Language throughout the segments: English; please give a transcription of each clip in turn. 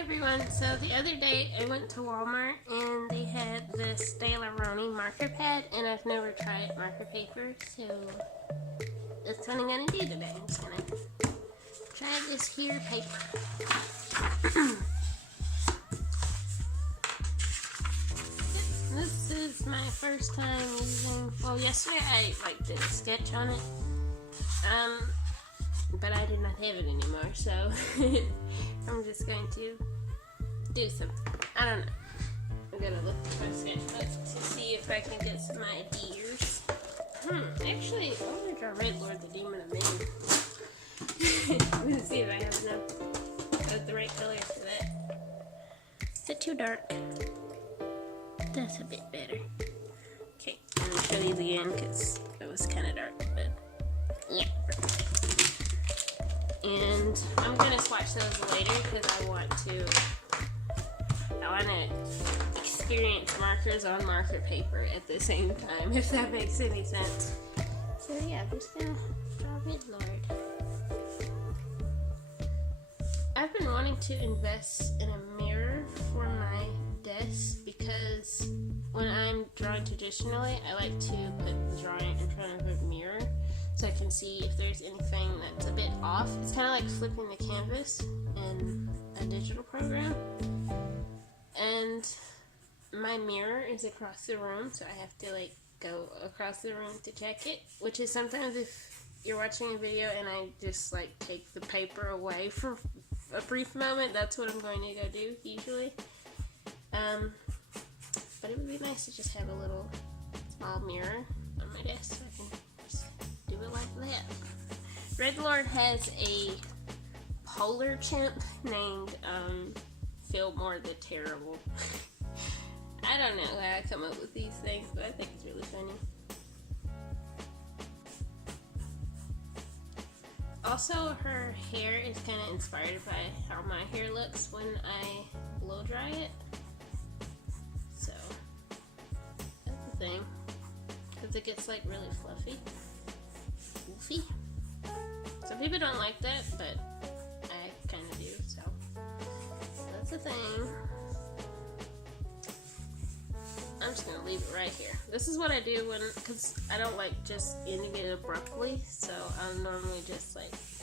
everyone. So the other day I went to Walmart and they had this Daler Rowney marker pad, and I've never tried marker paper, so that's what I'm gonna do today. I'm just gonna try this here paper. This is my first time using, well, yesterday I did a sketch on it, but I did not have it anymore, so I'm just going to do something. I don't know. I'm gonna look at my sketchbook to see if I can get some ideas. Actually, I want to draw Red Lord, the Demon of Man. Let's see if I have enough of the right color for that. Is it too dark? That's a bit better. Okay, I'm gonna show these again because it was kind of dark, but yeah. And I'm gonna swatch those later because I want to experience markers on marker paper at the same time, if that makes any sense. So yeah, I'm just gonna draw Red Lord. I've been wanting to invest in a mirror for my desk because when I'm drawing traditionally, I like to put the drawing in front of a mirror so I can see if there's anything that's a bit off. It's kind of like flipping the canvas in a digital program. And my mirror is across the room, so I have to go across the room to check it, which is sometimes if you're watching a video and I just take the paper away for a brief moment, that's what I'm going to go do usually. But it would be nice to just have a little small mirror on my desk so I can just do it like that. Red Lord has a polar chimp named Fillmore the Terrible. I don't know how I come up with these things, but I think it's really funny. Also, her hair is kind of inspired by how my hair looks when I blow dry it. So, that's the thing. Because it gets really fluffy. Goofy. Some people don't like that, but I kind of do, so that's the thing. I'm just gonna leave it right here. This is what I do because I don't just ending it abruptly, so I'll normally just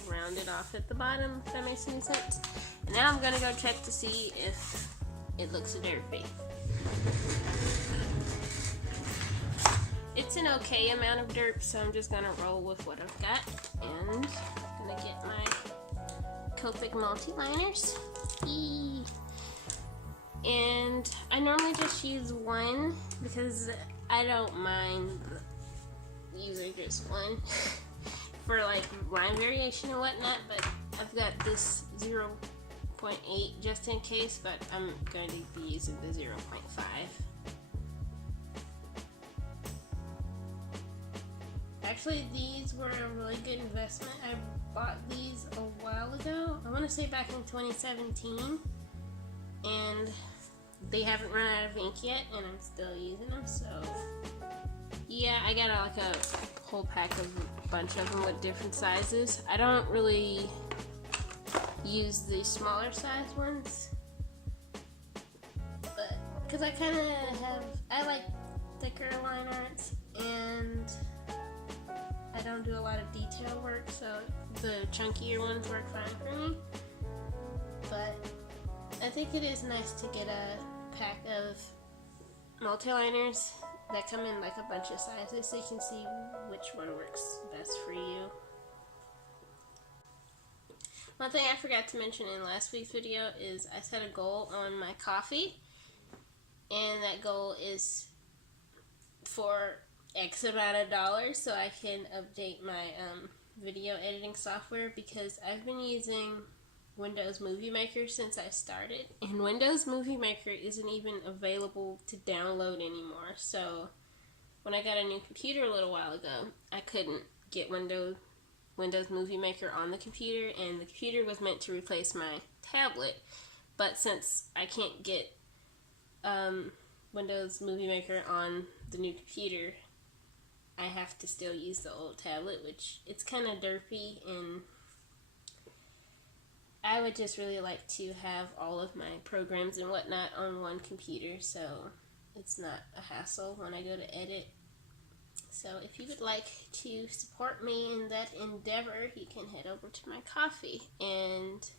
round it off at the bottom, if that makes any sense. And now I'm gonna go check to see if it looks derpy. It's an okay amount of derp, so I'm just gonna roll with what I've got, and I'm gonna get my Copic Multiliners. And I normally just use one because I don't mind using just one for line variation and whatnot, but I've got this 0.8 just in case, but I'm going to be using the 0.5. Actually, these were a really good investment. I bought these a while ago. I want to say back in 2017. And they haven't run out of ink yet, and I'm still using them, so yeah, I got a whole pack of a bunch of them with different sizes. I don't really use the smaller size ones, but because I like thicker line arts, and I don't do a lot of detail work, so the chunkier ones work fine for me. But I think it is nice to get a pack of multiliners that come in a bunch of sizes so you can see which one works best for you. One thing I forgot to mention in last week's video is I set a goal on my coffee, and that goal is for X amount of dollars so I can update my video editing software, because I've been using Windows Movie Maker since I started, and Windows Movie Maker isn't even available to download anymore. So when I got a new computer a little while ago, I couldn't get Windows Movie Maker on the computer, and the computer was meant to replace my tablet, but since I can't get Windows Movie Maker on the new computer, I have to still use the old tablet, which it's kind of derpy, and I would just really like to have all of my programs and whatnot on one computer, so it's not a hassle when I go to edit. So if you would like to support me in that endeavor, you can head over to my Ko-fi. And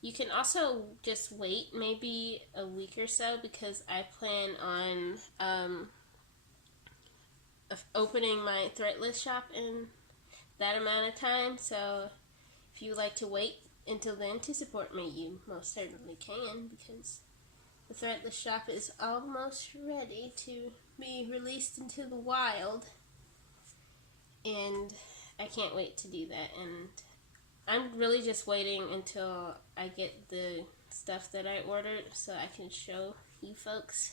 you can also just wait maybe a week or so, because I plan on opening my Threadless shop in that amount of time. So if you would like to wait until then to support me, you most certainly can, because the Threadless shop is almost ready to be released into the wild, and I can't wait to do that. And I'm really just waiting until I get the stuff that I ordered so I can show you folks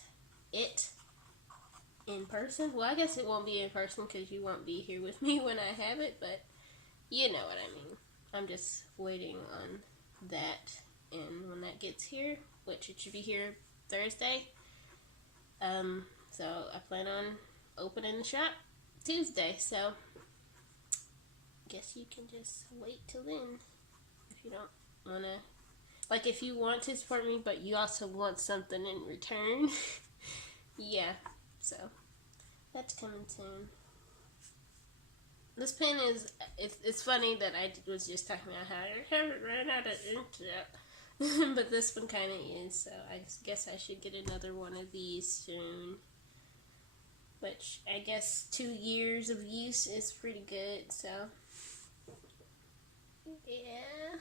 it in person. Well, I guess it won't be in person because you won't be here with me when I have it, but you know what I mean. I'm just waiting on that, and when that gets here, which it should be here Thursday, so I plan on opening the shop Tuesday, so guess you can just wait till then if you don't want to, like, if you want to support me but you also want something in return. Yeah, so that's coming soon. This pen is, it's funny that I was just talking about how I haven't run out of ink yet. But this one kind of is, so I guess I should get another one of these soon. Which, I guess 2 years of use is pretty good, so yeah.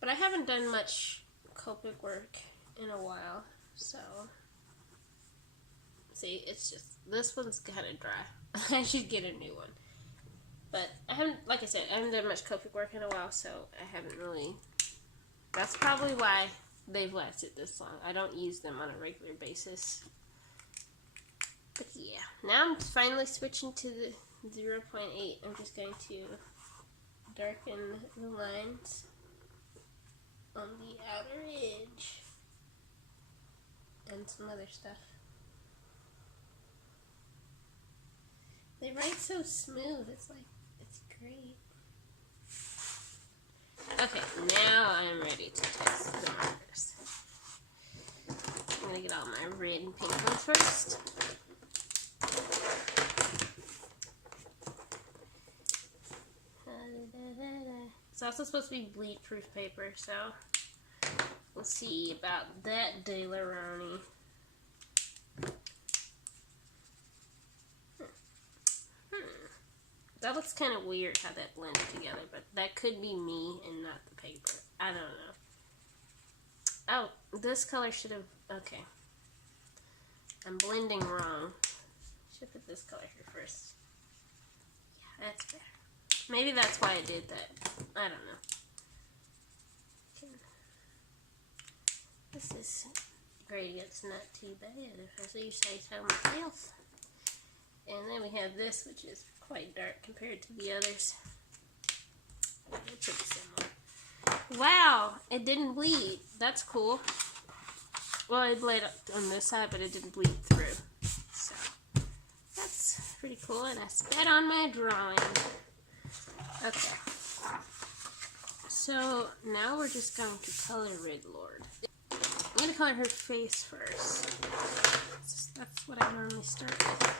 But I haven't done much Copic work in a while, so see, it's just, this one's kind of dry. I should get a new one. But I haven't, like I said, I haven't done much Copic work in a while, so I haven't really, that's probably why they've lasted this long. I don't use them on a regular basis. But yeah, now I'm finally switching to the 0.8. I'm just going to darken the lines on the outer edge and some other stuff. They write so smooth, it's like, it's great. Okay, now I'm ready to test the markers. I'm gonna get all my red and pink ones first. It's also supposed to be bleed-proof paper, so we'll see about that, Daler Rowney. That looks kind of weird how that blended together, but that could be me and not the paper. I don't know. Oh, this color should have, okay. I'm blending wrong. Should put this color here first. Yeah, that's better. Maybe that's why I did that. I don't know. This is gradient's not too bad, if I do say so myself. And then we have this, which is quite dark compared to the others. They're pretty similar. Wow, it didn't bleed. That's cool. Well, it bled up on this side, but it didn't bleed through. So, that's pretty cool, and I spat on my drawing. Okay. So, now we're just going to color Red Lord. I'm going to color her face first. That's what I normally start with.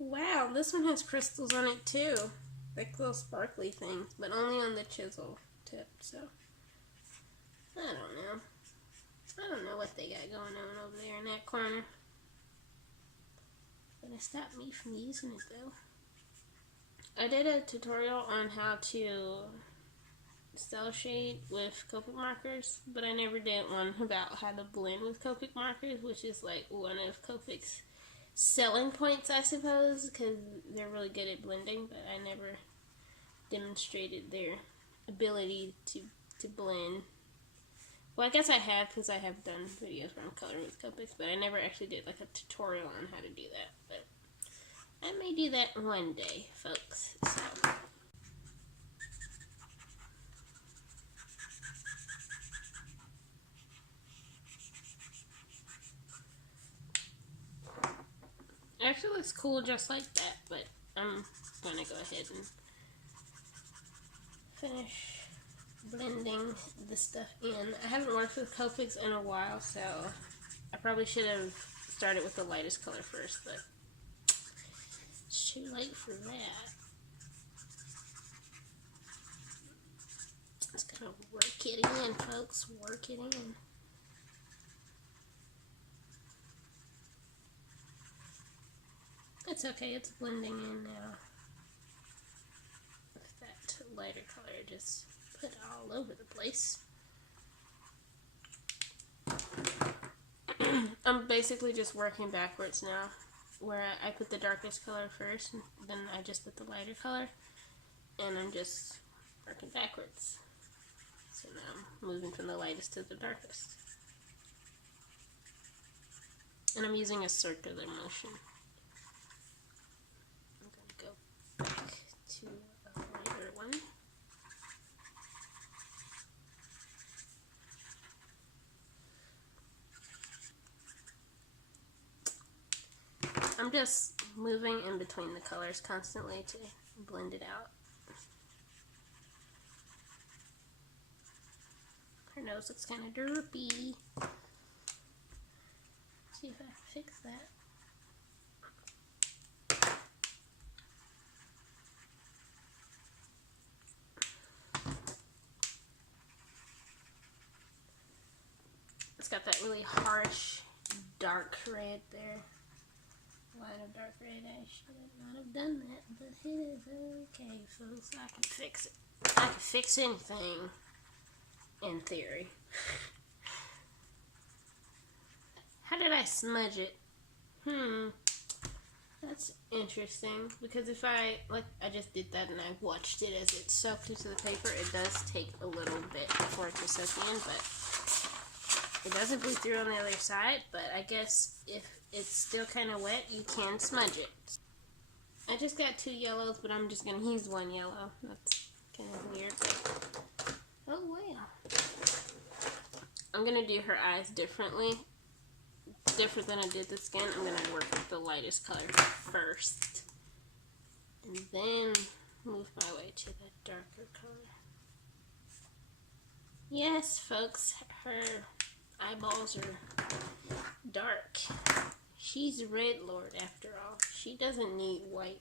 Wow, this one has crystals on it too. Like little sparkly things, but only on the chisel tip, so I don't know. I don't know what they got going on over there in that corner. Gonna stop me from using it though. I did a tutorial on how to cell shade with Copic Markers, but I never did one about how to blend with Copic Markers, which is like one of Copic's selling points, I suppose, because they're really good at blending, but I never demonstrated their ability to blend. Well, I guess I have, because I have done videos where I'm coloring with Copics, but I never actually did like a tutorial on how to do that, but I may do that one day, folks, so. Actually looks cool just like that, but I'm gonna go ahead and finish blending the stuff in. I haven't worked with Copics in a while, so I probably should have started with the lightest color first, but it's too late for that. Just gotta work it in, folks. Work it in. It's okay, it's blending in now. With that lighter color, just put all over the place. I'm basically just working backwards now, where I put the darkest color first, and then I just put the lighter color, and I'm just working backwards. So now I'm moving from the lightest to the darkest. And I'm using a circular motion. I'm going to go back to a lighter one. I'm just moving in between the colors constantly to blend it out. Her nose looks kind of derpy. See if I can fix that. It's got that really harsh, dark red there. Light of dark red. I should not have done that, but it is okay, folks. I can fix it. I can fix anything, in theory. How did I smudge it? That's interesting, because if I just did that and I watched it as it soaked into the paper, it does take a little bit for it to soak in, but it doesn't bleed through on the other side. But I guess if it's still kind of wet, you can smudge it. I just got 2 yellows, but I'm just going to use 1 yellow. That's kind of weird, but oh well. I'm going to do her eyes differently. Different than I did the skin. I'm going to work with the lightest color first, and then move my way to the darker color. Yes, folks, her eyeballs are dark. She's Red Lord after all. She doesn't need white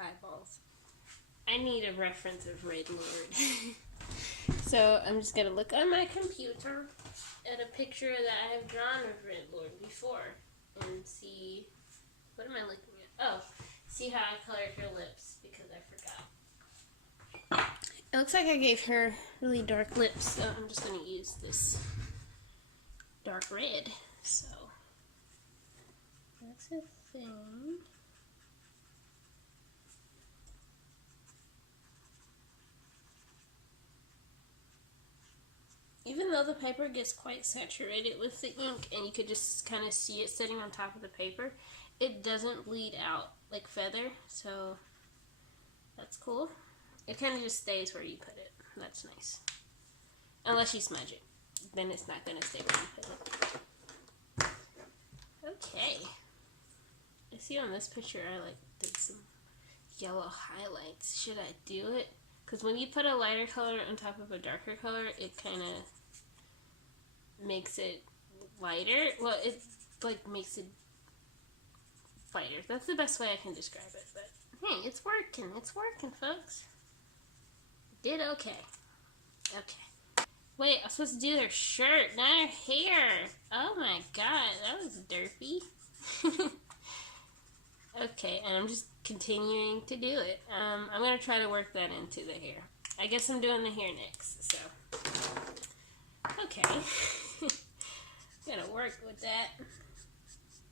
eyeballs. I need a reference of Red Lord. So I'm just going to look on my computer at a picture that I have drawn of Red Lord before and see, what am I looking at? Oh, see how I colored her lips, because I forgot. It looks like I gave her really dark lips, so I'm just going to use this dark red. So that's a thing. Even though the paper gets quite saturated with the ink and you could just kind of see it sitting on top of the paper, it doesn't bleed out like feather, so that's cool. It kind of just stays where you put it. That's nice. Unless you smudge it. Then it's not going to stay where you put it. Okay. I see on this picture I did some yellow highlights. Should I do it? Because when you put a lighter color on top of a darker color, it kind of makes it lighter. Well, it makes it lighter. That's the best way I can describe it. But hey, it's working. It's working, folks. Did okay. Okay. Wait, I'm supposed to do their shirt, not her hair. Oh my god, that was derpy. Okay, and I'm just continuing to do it. I'm going to try to work that into the hair. I guess I'm doing the hair next, so. Okay. Gonna work with that.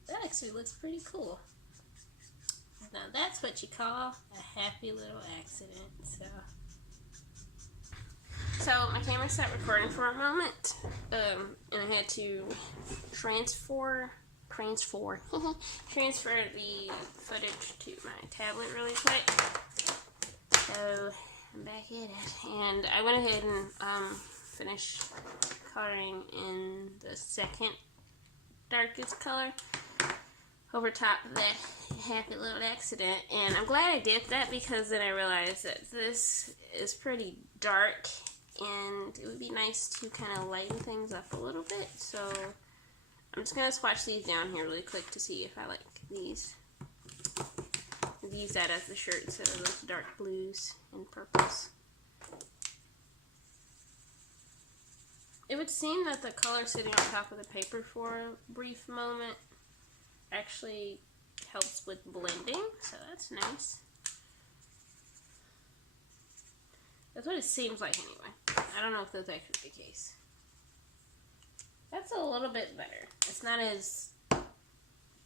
That actually looks pretty cool. Now that's what you call a happy little accident, so. So my camera stopped recording for a moment, and I had to transfer the footage to my tablet really quick. So I'm back at it, and I went ahead and finished coloring in the second darkest color. over top that happy little accident. And I'm glad I did that, because then I realized that this is pretty dark and it would be nice to kind of lighten things up a little bit. So I'm just going to swatch these down here really quick to see if I like these. Use that as the shirt instead of those dark blues and purples. It would seem that the color sitting on top of the paper for a brief moment actually helps with blending, so that's nice. That's what it seems like anyway. I don't know if that's actually the case. That's a little bit better. It's not as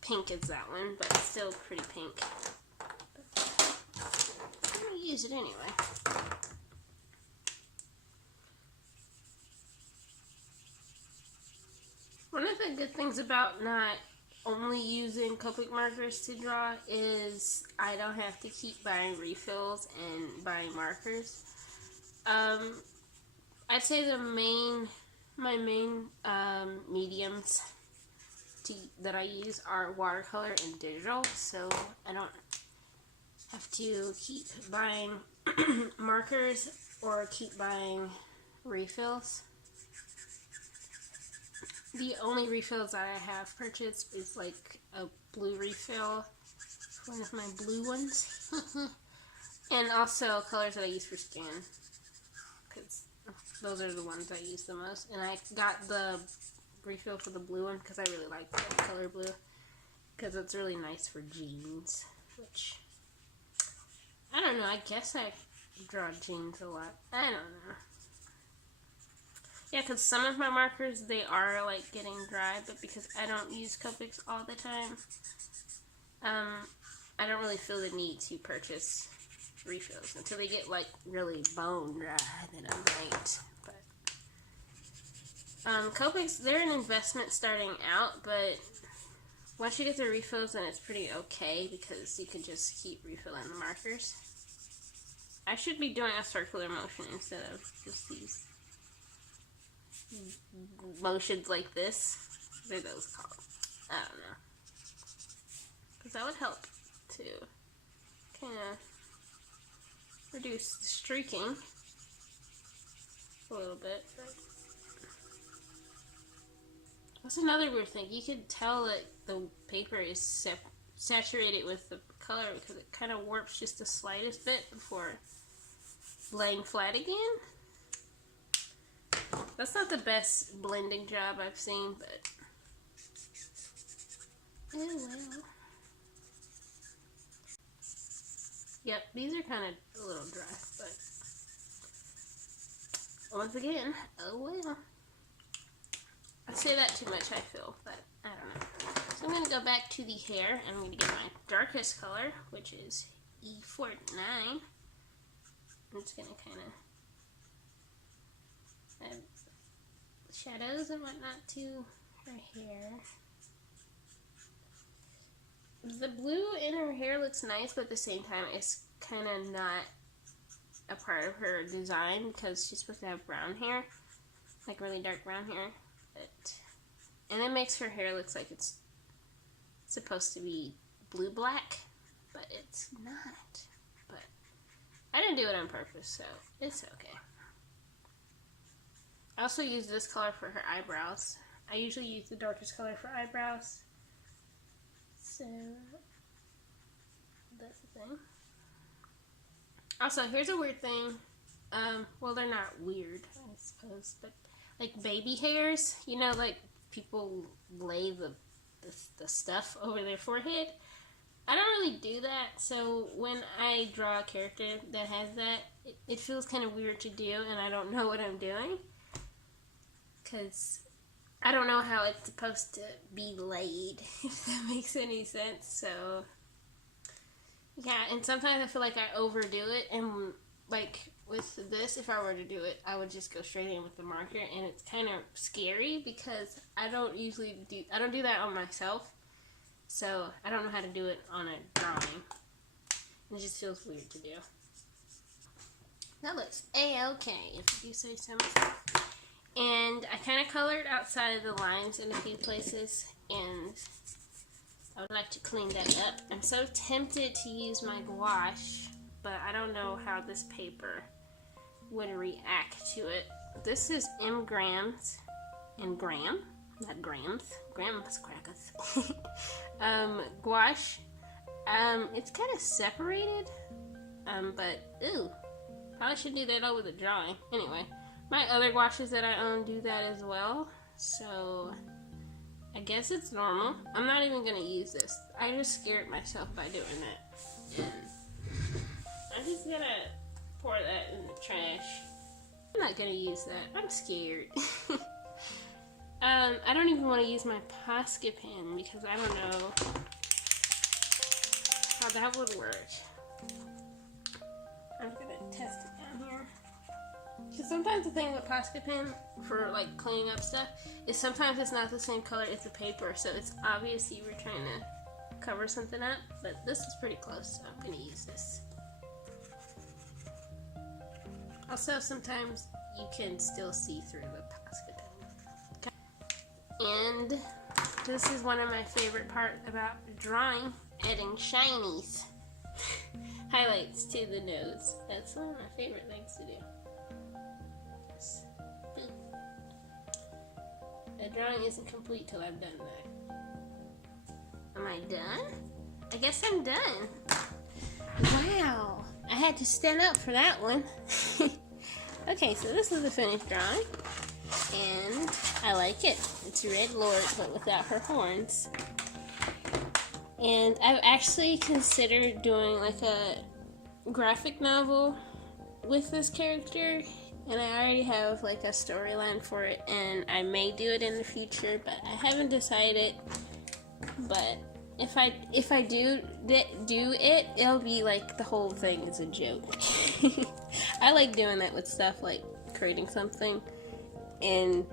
pink as that one, but it's still pretty pink. I'm gonna use it anyway. One of the good things about not only using Copic markers to draw is I don't have to keep buying refills and buying markers. I'd say my main mediums that I use are watercolor and digital, so I don't have to keep buying markers or keep buying refills. The only refills that I have purchased is like a blue refill, one of my blue ones, and also colors that I use for skin, because those are the ones I use the most. And I got the refill for the blue one because I really like the color blue, because it's really nice for jeans, which, I don't know, I guess I draw jeans a lot. I don't know. Yeah, because some of my markers, they are like getting dry, but because I don't use Copics all the time, I don't really feel the need to purchase refills until they get like really bone dry, then I might. But Copics, they're an investment starting out, but once you get the refills, then it's pretty okay, because you can just keep refilling the markers. I should be doing a circular motion instead of just these motions like this. What are those called? I don't know. Because that would help to kind of reduce the streaking a little bit. That's another weird thing. You could tell that the paper is saturated with the color because it kind of warps just the slightest bit before laying flat again. That's not the best blending job I've seen, but oh well. Yep, these are kind of a little dry, but once again, oh well. I say that too much, I feel, but I don't know. So I'm going to go back to the hair, and I'm going to get my darkest color, which is E49. I'm just going to kind of add shadows and whatnot to her hair. The blue in her hair looks nice, but at the same time, it's kind of not a part of her design because she's supposed to have brown hair, like really dark brown hair. And it makes her hair looks like it's supposed to be blue-black, but it's not. But I didn't do it on purpose, so it's okay. I also use this color for her eyebrows. I usually use the darkest color for eyebrows. So that's the thing. Also, here's a weird thing. Well, they're not weird, I suppose, but like baby hairs, you know, like people lay the stuff over their forehead. I don't really do that, so when I draw a character that has that, it feels kind of weird to do, and I don't know what I'm doing, because I don't know how it's supposed to be laid, if that makes any sense. So yeah, and sometimes I feel like I overdo it, and like with this, if I were to do it, I would just go straight in with the marker, and it's kind of scary because I don't do that on myself, so I don't know how to do it on a drawing. It just feels weird to do. That looks a-okay, if you say so myself. And I kind of colored outside of the lines in a few places, and I would like to clean that up. I'm so tempted to use my gouache, but I don't know how this paper would react to it. This is grams and gram, not grams. Grams crackers. Gouache. It's kind of separated, but ooh, probably should do that over the drawing. Anyway, my other gouaches that I own do that as well, so I guess it's normal. I'm not even gonna use this. I just scared myself by doing that. And I'm just gonna pour that in the trash. I'm not gonna use that. I'm scared. I don't even want to use my Posca pen because I don't know how that would work. I'm gonna test it down here. Because sometimes the thing with Posca pen for like cleaning up stuff is sometimes it's not the same color as the paper, so it's obvious you were trying to cover something up, but this is pretty close, so I'm gonna use this. Also, sometimes you can still see through the Posca pen. Okay. And this is one of my favorite parts about drawing, adding shinies. Highlights to the nose. That's one of my favorite things to do. The drawing isn't complete till I've done that. Am I done? I guess I'm done. Wow. I had to stand up for that one. Okay, so this is the finished drawing. And I like it. It's Red Lord, but without her horns. And I've actually considered doing like a graphic novel with this character. And I already have like a storyline for it, and I may do it in the future, but I haven't decided. But if I do it, it'll be like the whole thing is a joke. I like doing that with stuff like creating something and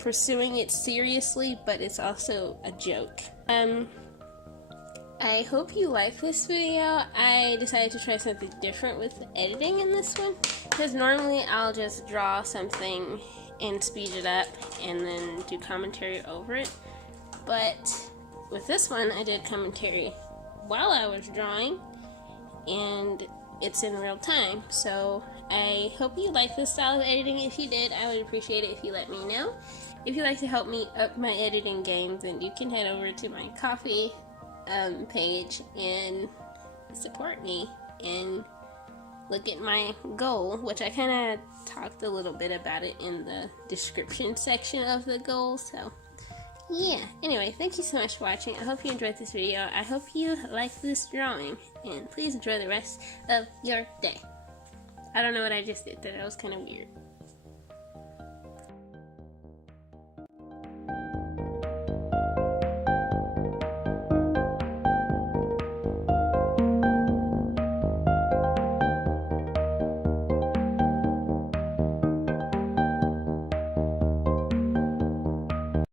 pursuing it seriously, but it's also a joke. I hope you like this video. I decided to try something different with the editing in this one, because normally I'll just draw something and speed it up and then do commentary over it. But with this one, I did commentary while I was drawing, and it's in real time. So I hope you like this style of editing. If you did, I would appreciate it if you let me know. If you'd like to help me up my editing game, then you can head over to my Ko-fi page and support me and look at my goal, which I kind of talked a little bit about it in the description section of the goal. So yeah, anyway, thank you so much for watching. I hope you enjoyed this video. I hope you like this drawing, and please enjoy the rest of your day. I don't know what I just did. That was kind of weird.